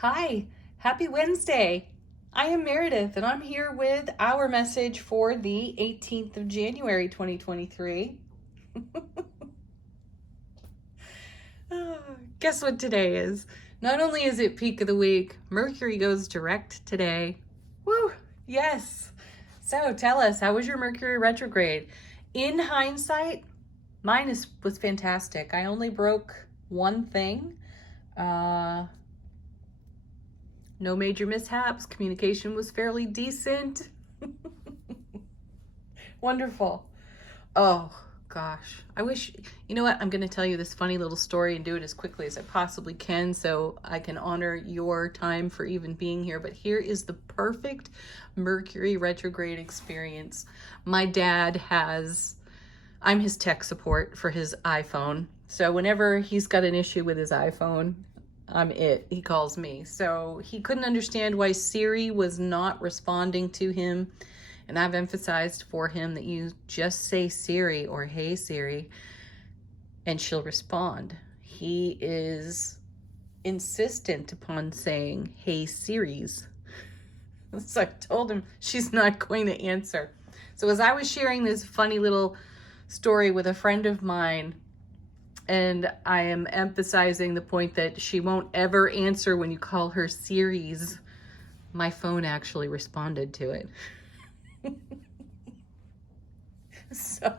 Hi, happy Wednesday. I am Meredith and I'm here with our message for the 18th of January 2023. Guess what today is? Not only is it peak of the week, Mercury goes direct today. Woo, yes. So tell us, how was your Mercury retrograde? In hindsight, was fantastic. I only broke one thing. No major mishaps. Communication was fairly decent. Wonderful. Oh, gosh. I wish, you know what? I'm going to tell you this funny little story and do it as quickly as I possibly can so I can honor your time for even being here. But here is the perfect Mercury retrograde experience. My dad I'm his tech support for his iPhone. So whenever he's got an issue with his iPhone, he calls me. So he couldn't understand why Siri was not responding to him. And I've emphasized for him that you just say Siri or hey Siri, and she'll respond. He is insistent upon saying hey Siris. So I told him she's not going to answer. So as I was sharing this funny little story with a friend of mine, and I am emphasizing the point that she won't ever answer when you call her Siris, my phone actually responded to it. So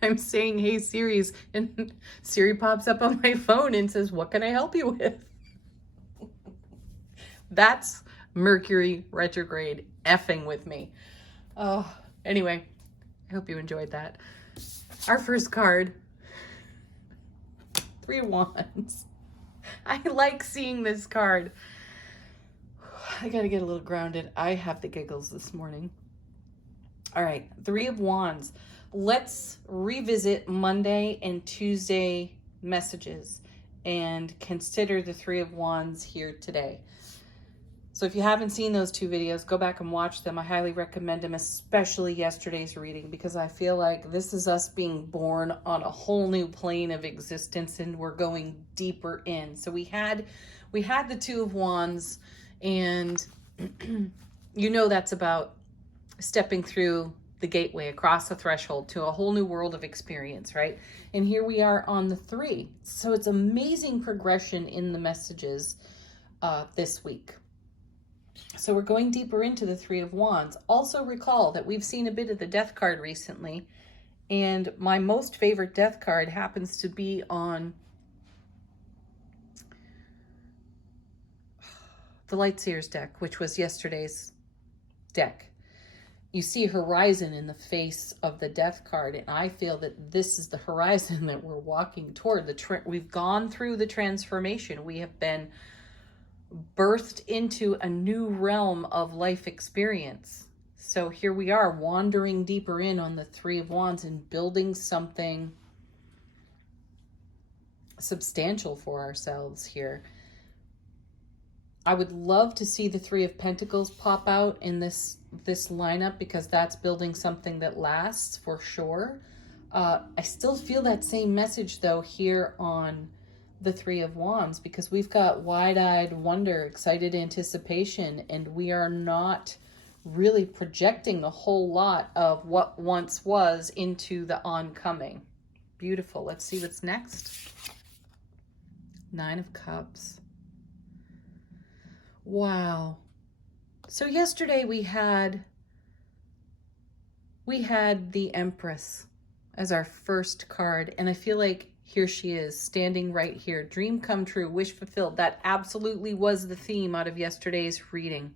I'm saying, hey Siris, and Siri pops up on my phone and says, what can I help you with? That's Mercury retrograde effing with me. Oh, anyway, I hope you enjoyed that. Our first card, 3 of Wands. I like seeing this card. I gotta get a little grounded. I have the giggles this morning. All right, 3 of Wands. Let's revisit Monday and Tuesday messages and consider the 3 of Wands here today. So if you haven't seen those 2 videos, go back and watch them. I highly recommend them, especially yesterday's reading, because I feel like this is us being born on a whole new plane of existence and we're going deeper in. So we had the 2 of Wands, and you know that's about stepping through the gateway, across the threshold to a whole new world of experience, right? And here we are on the 3. So it's amazing progression in the messages this week. So we're going deeper into the 3 of Wands. Also recall that we've seen a bit of the Death card recently, and my most favorite Death card happens to be on the Lightseers deck, which was yesterday's deck. You see horizon in the face of the Death card, and I feel that this is the horizon that we're walking toward. We've gone through the transformation. We have been birthed into a new realm of life experience. So here we are wandering deeper in on the 3 of Wands and building something substantial for ourselves here. I would love to see the 3 of Pentacles pop out in this lineup, because that's building something that lasts for sure. I still feel that same message though here on the 3 of Wands, because we've got wide-eyed wonder, excited anticipation, and we are not really projecting a whole lot of what once was into the oncoming. Beautiful. Let's see what's next. 9 of Cups. Wow. So yesterday we had the Empress as our first card, and I feel like here she is standing right here. Dream come true, wish fulfilled. That absolutely was the theme out of yesterday's reading.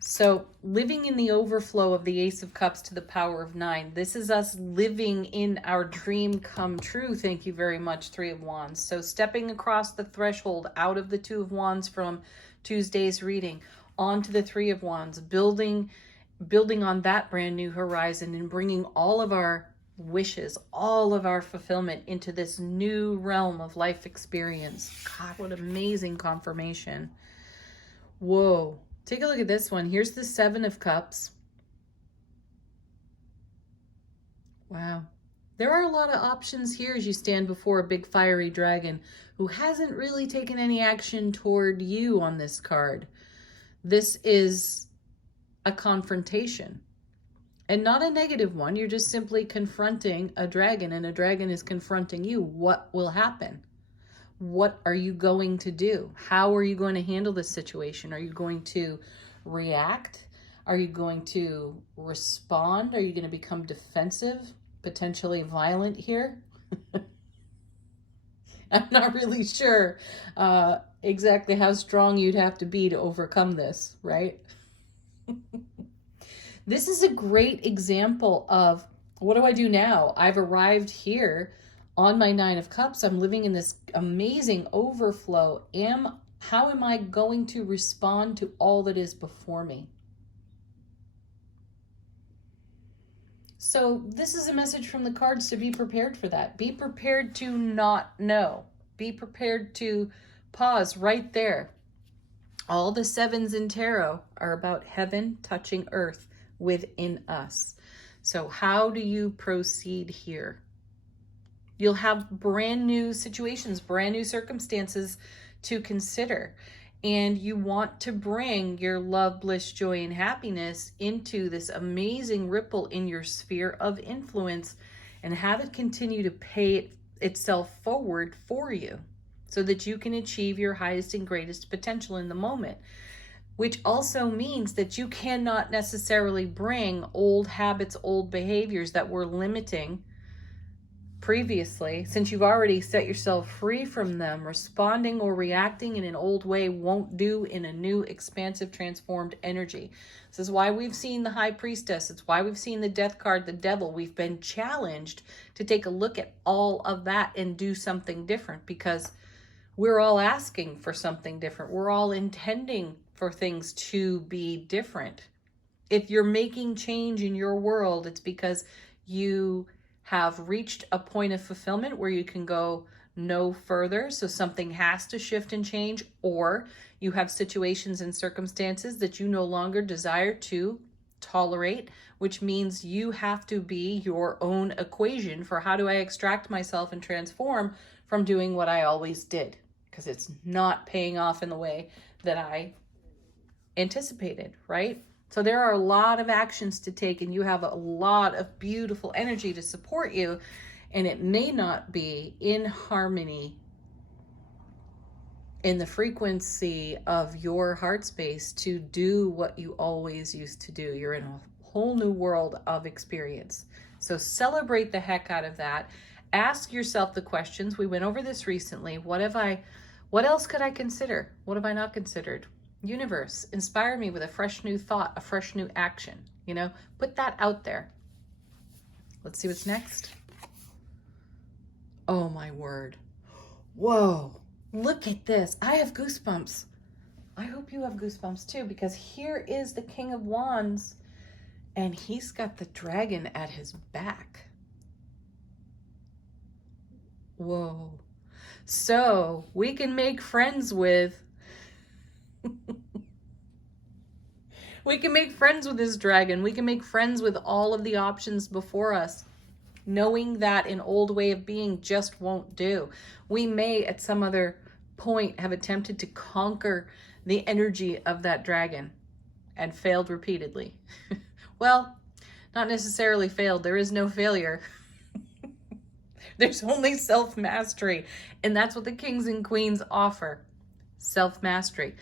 So living in the overflow of the Ace of Cups to the power of 9. This is us living in our dream come true. Thank you very much, 3 of Wands. So stepping across the threshold out of the 2 of Wands from Tuesday's reading onto the 3 of Wands, building on that brand new horizon and bringing all of our wishes, all of our fulfillment into this new realm of life experience. God, what amazing confirmation. Whoa. Take a look at this one. Here's the 7 of Cups. Wow. There are a lot of options here as you stand before a big fiery dragon who hasn't really taken any action toward you on this card. This is a confrontation. And not a negative one. You're just simply confronting a dragon, and a dragon is confronting you. What will happen? What are you going to do? How are you going to handle this situation? Are you going to react? Are you going to respond? Are you going to become defensive, potentially violent here? I'm not really sure exactly how strong you'd have to be to overcome this, right? This is a great example of, what do I do now? I've arrived here on my Nine of Cups. I'm living in this amazing overflow. How am I going to respond to all that is before me? So this is a message from the cards to be prepared for that. Be prepared to not know. Be prepared to pause right there. All the sevens in tarot are about heaven touching earth within us. So how do you proceed here? You'll have brand new situations, brand new circumstances to consider. And you want to bring your love, bliss, joy, and happiness into this amazing ripple in your sphere of influence and have it continue to pay itself forward for you so that you can achieve your highest and greatest potential in the moment. Which also means that you cannot necessarily bring old habits, old behaviors that were limiting previously, since you've already set yourself free from them. Responding or reacting in an old way won't do in a new, expansive, transformed energy. This is why we've seen the High Priestess. It's why we've seen the Death card, the Devil. We've been challenged to take a look at all of that and do something different, because we're all asking for something different. We're all intending for things to be different. If you're making change in your world, it's because you have reached a point of fulfillment where you can go no further. So something has to shift and change, or you have situations and circumstances that you no longer desire to tolerate, which means you have to be your own equation for how do I extract myself and transform from doing what I always did, because it's not paying off in the way that I anticipated, right? So there are a lot of actions to take, and you have a lot of beautiful energy to support you, and it may not be in harmony in the frequency of your heart space to do what you always used to do. You're in a whole new world of experience. So celebrate the heck out of that. Ask yourself the questions. We went over this recently. What else could I consider? What have I not considered? Universe, inspire me with a fresh new thought, a fresh new action. Put that out there. Let's see what's next. Oh my word. Whoa, look at this. I have goosebumps. I hope you have goosebumps too, because here is the King of Wands and he's got the dragon at his back. Whoa. So we can make friends with we can make friends with this dragon. We can make friends with all of the options before us, knowing that an old way of being just won't do. We may at some other point have attempted to conquer the energy of that dragon and failed repeatedly. Well, not necessarily failed. There is no failure. There's only self-mastery. And that's what the kings and queens offer. Self-mastery.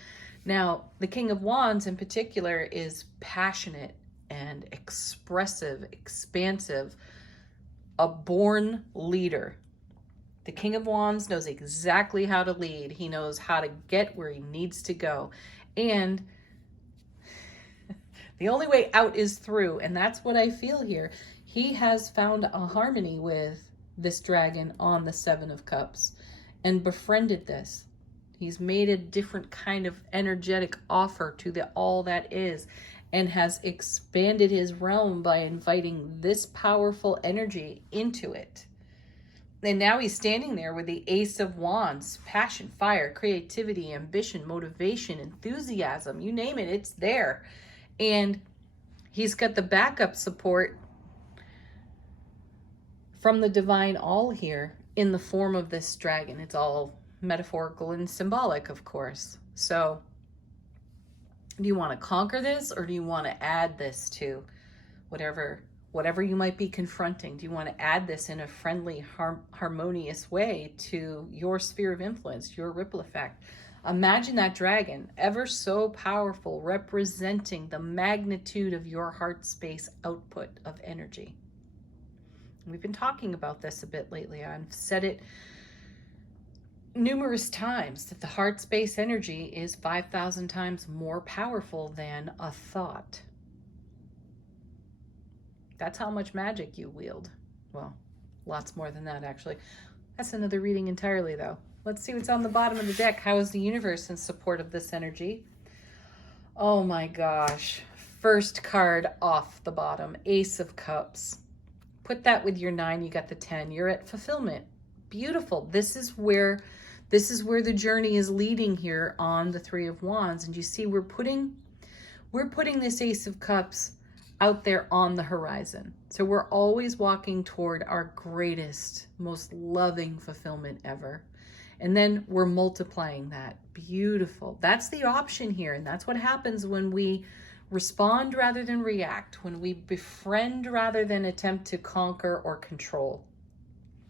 Now, the King of Wands in particular is passionate and expressive, expansive, a born leader. The King of Wands knows exactly how to lead. He knows how to get where he needs to go. And the only way out is through. And that's what I feel here. He has found a harmony with this dragon on the Seven of Cups and befriended this. He's made a different kind of energetic offer to the all that is, and has expanded his realm by inviting this powerful energy into it. And now he's standing there with the Ace of Wands, passion, fire, creativity, ambition, motivation, enthusiasm, you name it, it's there. And he's got the backup support from the divine all here in the form of this dragon. It's all metaphorical and symbolic, of course. So do you want to conquer this, or do you want to add this to whatever you might be confronting? Do you want to add this in a friendly, harmonious way to your sphere of influence, your ripple effect? Imagine that dragon, ever so powerful, representing the magnitude of your heart space output of energy. We've been talking about this a bit lately. I've said it numerous times that the heart space energy is 5,000 times more powerful than a thought. That's how much magic you wield. Well, lots more than that, actually. That's another reading entirely, though. Let's see what's on the bottom of the deck. How is the universe in support of this energy? Oh my gosh. First card off the bottom, Ace of Cups. Put that with your 9, you got the 10. You're at fulfillment. Beautiful. This is where the journey is leading here on the 3 of Wands. And you see, we're putting this Ace of Cups out there on the horizon. So we're always walking toward our greatest, most loving fulfillment ever. And then we're multiplying that. Beautiful. That's the option here. And that's what happens when we respond rather than react, when we befriend rather than attempt to conquer or control.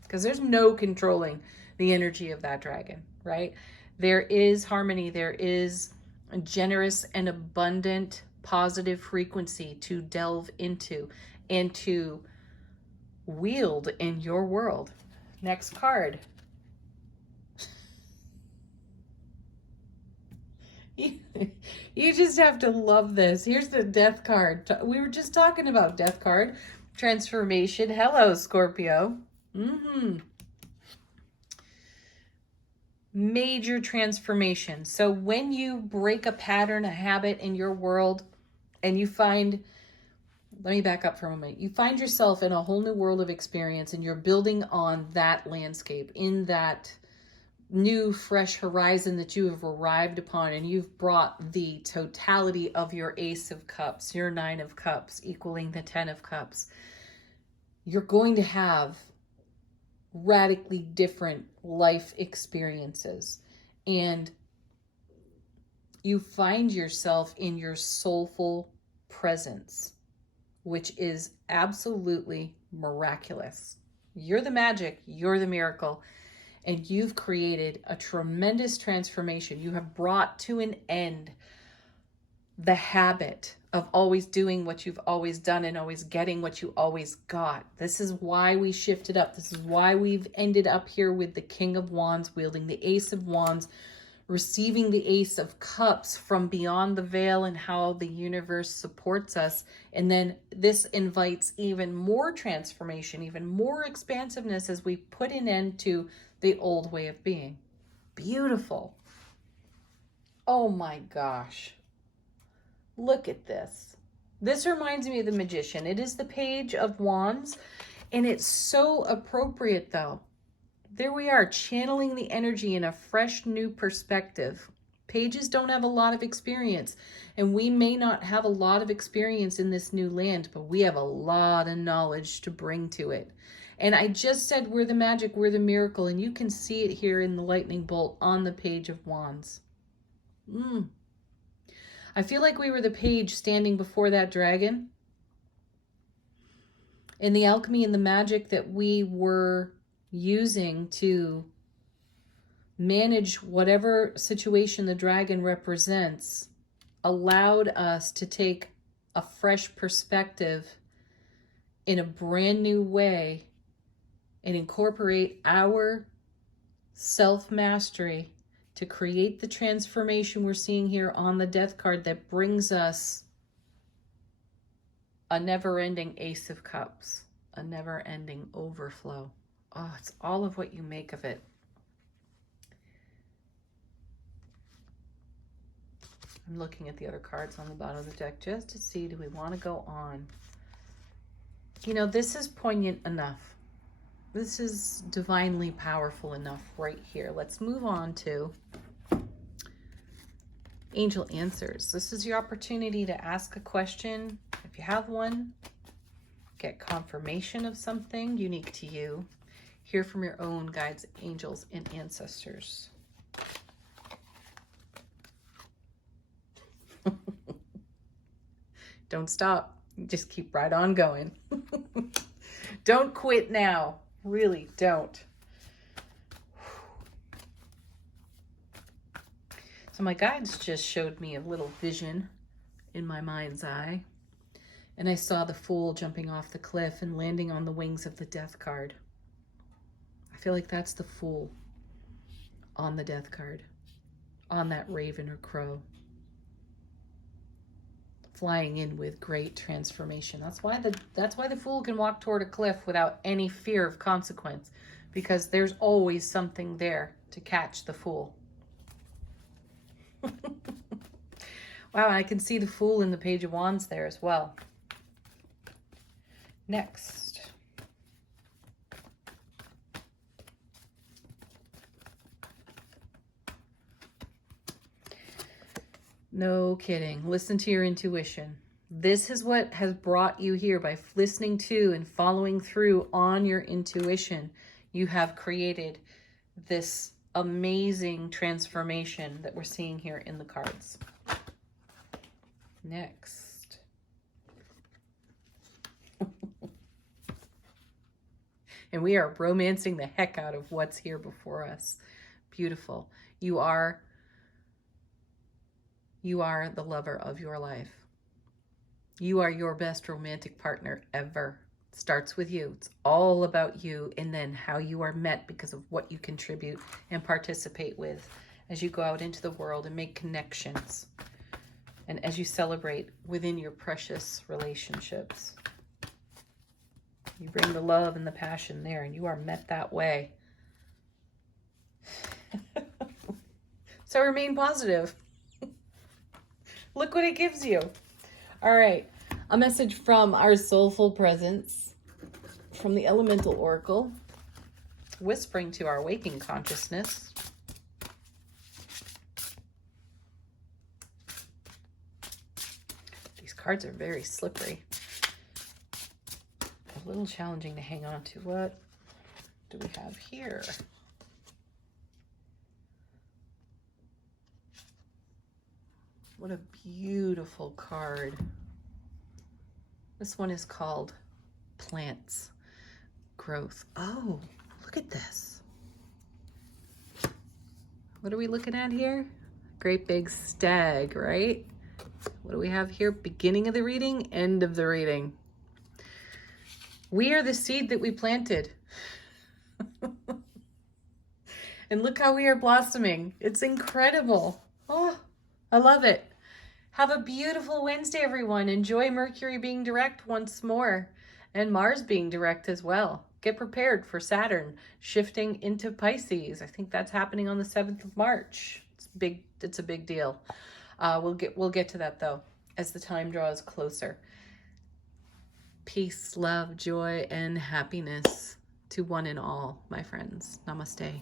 Because there's no controlling the energy of that dragon, right? There is harmony. There is a generous and abundant positive frequency to delve into and to wield in your world. Next card. You just have to love this. Here's the Death card. We were just talking about Death card. Transformation. Hello, Scorpio. Major transformation. So when you break a pattern, a habit in your world, and you find, let me back up for a moment. You find yourself in a whole new world of experience, and you're building on that landscape, in that new, fresh horizon that you have arrived upon, and you've brought the totality of your Ace of Cups, your 9 of Cups, equaling the 10 of Cups. You're going to have radically different life experiences, and you find yourself in your soulful presence, which is absolutely miraculous. You're the magic, you're the miracle, and you've created a tremendous transformation. You have brought to an end the habit of always doing what you've always done and always getting what you always got. This is why we shifted up. This is why we've ended up here with the King of Wands wielding the Ace of Wands, receiving the Ace of Cups from beyond the veil, and how the universe supports us. And then this invites even more transformation, even more expansiveness as we put an end to the old way of being. Beautiful. Oh my gosh. Look at this. This reminds me of the Magician. It is the Page of Wands, and it's so appropriate though. There we are, channeling the energy in a fresh new perspective. Pages don't have a lot of experience, and we may not have a lot of experience in this new land, but we have a lot of knowledge to bring to it. And I just said we're the magic, we're the miracle, and you can see it here in the lightning bolt on the Page of Wands. I feel like we were the page standing before that dragon. And the alchemy and the magic that we were using to manage whatever situation the dragon represents allowed us to take a fresh perspective in a brand new way and incorporate our self-mastery to create the transformation we're seeing here on the Death card that brings us a never-ending Ace of Cups, a never-ending overflow. Oh, it's all of what you make of it. I'm looking at the other cards on the bottom of the deck just to see, do we want to go on? You know, this is poignant enough. This is divinely powerful enough right here. Let's move on to Angel Answers. This is your opportunity to ask a question. If you have one, get confirmation of something unique to you. Hear from your own guides, angels, and ancestors. Don't stop. Just keep right on going. Don't quit now. Really don't. So my guides just showed me a little vision in my mind's eye. And I saw the Fool jumping off the cliff and landing on the wings of the Death card. I feel like that's the Fool on the Death card, on that raven or crow, flying in with great transformation. That's why the Fool can walk toward a cliff without any fear of consequence, because there's always something there to catch the Fool. Wow, I can see the Fool in the Page of Wands there as well. Next. No kidding. Listen to your intuition. This is what has brought you here. By listening to and following through on your intuition, you have created this amazing transformation that we're seeing here in the cards. Next. And we are romancing the heck out of what's here before us. Beautiful. You are the lover of your life. You are your best romantic partner ever. It starts with you. It's all about you, and then how you are met because of what you contribute and participate with as you go out into the world and make connections, and as you celebrate within your precious relationships. You bring the love and the passion there, and you are met that way. So remain positive. Look what it gives you. All right. A message from our soulful presence, from the Elemental Oracle, whispering to our waking consciousness. These cards are very slippery. A little challenging to hang on to. What do we have here? What a beautiful card. This one is called Plants Growth. Oh, look at this. What are we looking at here? Great big stag, right? What do we have here? Beginning of the reading, end of the reading. We are the seed that we planted. And look how we are blossoming. It's incredible. Oh, I love it. Have a beautiful Wednesday, everyone. Enjoy Mercury being direct once more, and Mars being direct as well. Get prepared for Saturn shifting into Pisces. I think that's happening on the 7th of March. It's big. It's a big deal. We'll get to that though as the time draws closer. Peace, love, joy, and happiness to one and all, my friends. Namaste.